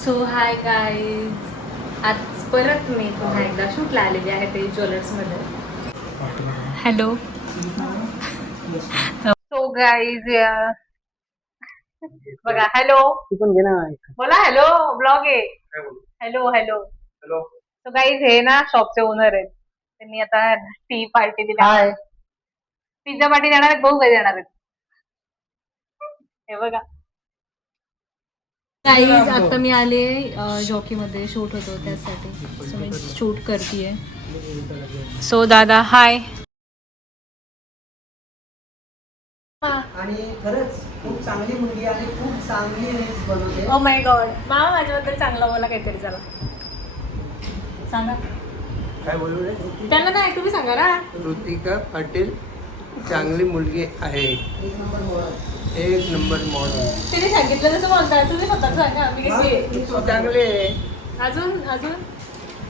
So hi guys, आज परत मी पुन्हा एकदा शूटला आलेली आहे ते ज्वेलर्समध्ये. हॅलो. सो गाईज बघा, हॅलो बोला. हॅलो, ब्लॉग आहे. Hello hello hello. So guys हे ना शॉपचे ओनर आहेत. त्यांनी आता टी पार्टी दिली. पिझ्झा पार्टी देणार आहेत. भाऊ कधी देणार आहेत हे बघा. गाईज आता मी आले जॉकीमध्ये, शूट होतो त्यासाठी. सो मी शूट करतेय. सो दादा हाय. आणि खरंच खूप चांगली मुलगी आहे, खूप चांगली रील्स बनवते. ओ माय गॉड, मामा माझ्याबद्दल चांगला बोला काहीतरी. चला सांगा काय बोलू रे? त्यांना नाही, तुम्ही सांगा ना. ऋतिका पाटील चांगली मुलगी आहे, एक नंबर मॉडेल. तिने सांगितलं तसं बोलताय, तुम्ही स्वतः सांगा मी कशी आहे. चांगले आहे, अजून अजून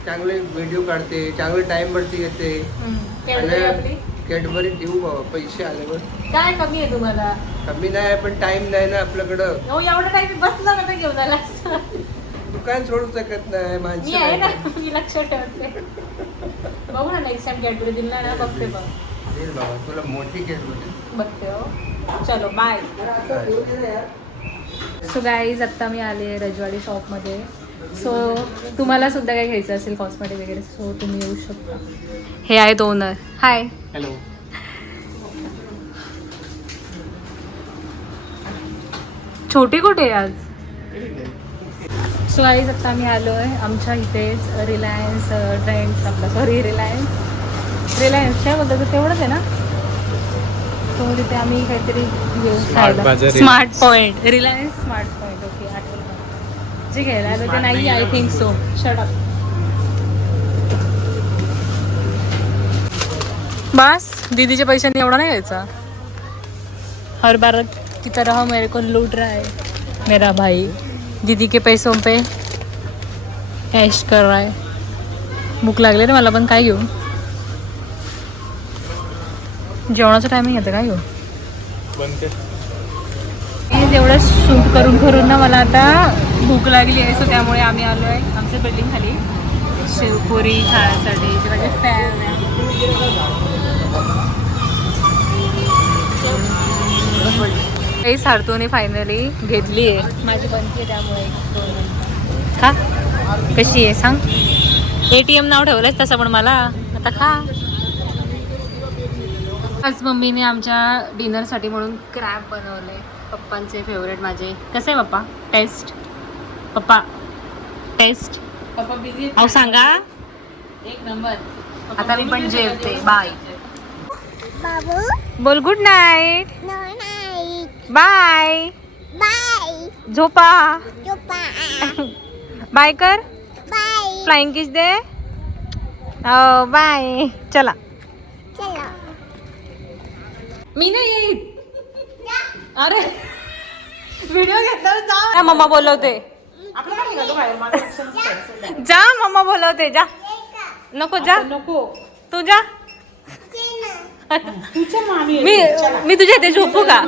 चांगले व्हिडिओ काढते, चांगले टाइम वरती येते. कॅडबरी आपली कॅडबरी देऊ बाबा, पैसे आल्यावर. काय कमी आहे तुम्हाला? कमी नाही, पण टाइम नाही ना आपल्याकडं. हो, एवढा टाइम बसला का घेऊन आला. दुकान सोडू शकत नाही मी माणसं. आहे ना, मी लक्ष ठेवते. बघू ना नेक्स्ट टाइम कॅडबरी दिला ना, बघते बघ. देईल बाबा तुला मोठी कॅडबरी बघते हो. चलो बाय. सो गाईज आत्ता मी आले रजवाडी शॉपमध्ये. सो तुम्हाला सुद्धा काही घ्यायचं असेल कॉस्मेटिक वगैरे, सो तुम्ही येऊ शकता. हे आहेत ओनर. हाय. हॅलो. छोटी कुठे आहे आज? सो गाईज आत्ता आम्ही आलो आहे आमच्या इथेच रिलायन्स ट्रेंड्स आपला, सॉरी रिलायन्स काय बोलतो तेवढंच आहे ना. सो तिथे आम्ही काहीतरी घेऊ. Smart point, Reliance smart point. Okay, आठवलं. जे घ्यायला आलं ते नाही, I think so. Shut up. बस दीदीच्या पैशांनी एवढा नाही घ्यायचा. हर बार की तरह मेरे को लूट रहा है मेरा भाई. दीदी के पैसों पे ऐश कर रहा है. भूक लागले ना मला पण. काय घेऊ? जेवणाचं टायमिंग येतं. काय घेऊ? एवढं शूट करून करून ना मला आता भूक लागली आहे. सो त्यामुळे आम्ही आलो आहे आमच्या बिल्डिंग खाली शेवपुरी खाण्यासाठी. जे माझे फॅन आहे. काही सारतोने फायनली घेतली आहे. माझी बनती आहे त्यामुळे. खा. कशी आहे सांग. ATM नाव ठेवलंच तसं पण मला. आता खा. आज मम्मीने आमच्या डिनरसाठी म्हणून क्रॅब बनवले. पप्पांचे फेवरेट माझे. कसे आहे पप्पा? टेस्ट पप्पा, टेस्ट पप्पा बिझी अहो सांगा. एक नंबर. आता मी पण जेवते. बाय. बाबू बोल गुड नाईट. बाय. बाय झोपा. चुपा बाय कर. बाय फ्लाइंग किस दे. बाय. चला. चलो. मी नाही येत. अरे व्हिडिओ घेतला जा. मम्मा बोलवते. जा मम्मा बोलवते. जा. नको जा. नको तू जा. मी तुझ्या इथे झोपू का?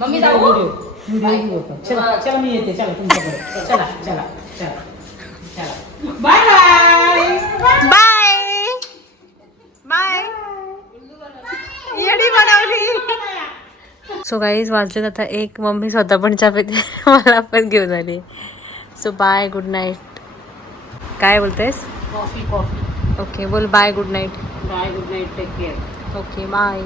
मम्मी जाऊ. चला मी येते. चला तुमच्याकडे. चला चला चला चला. Bye bye bye bye. येडी बनवली. सो गाईज वाजलेत आता 1. मम्मी स्वतः पण चहा पिते. मला पण घेऊन आली. So bye, good night. काय बोलतेस? Coffee coffee. ओके बोल. Bye, good night. Bye good night. Take care. Okay bye.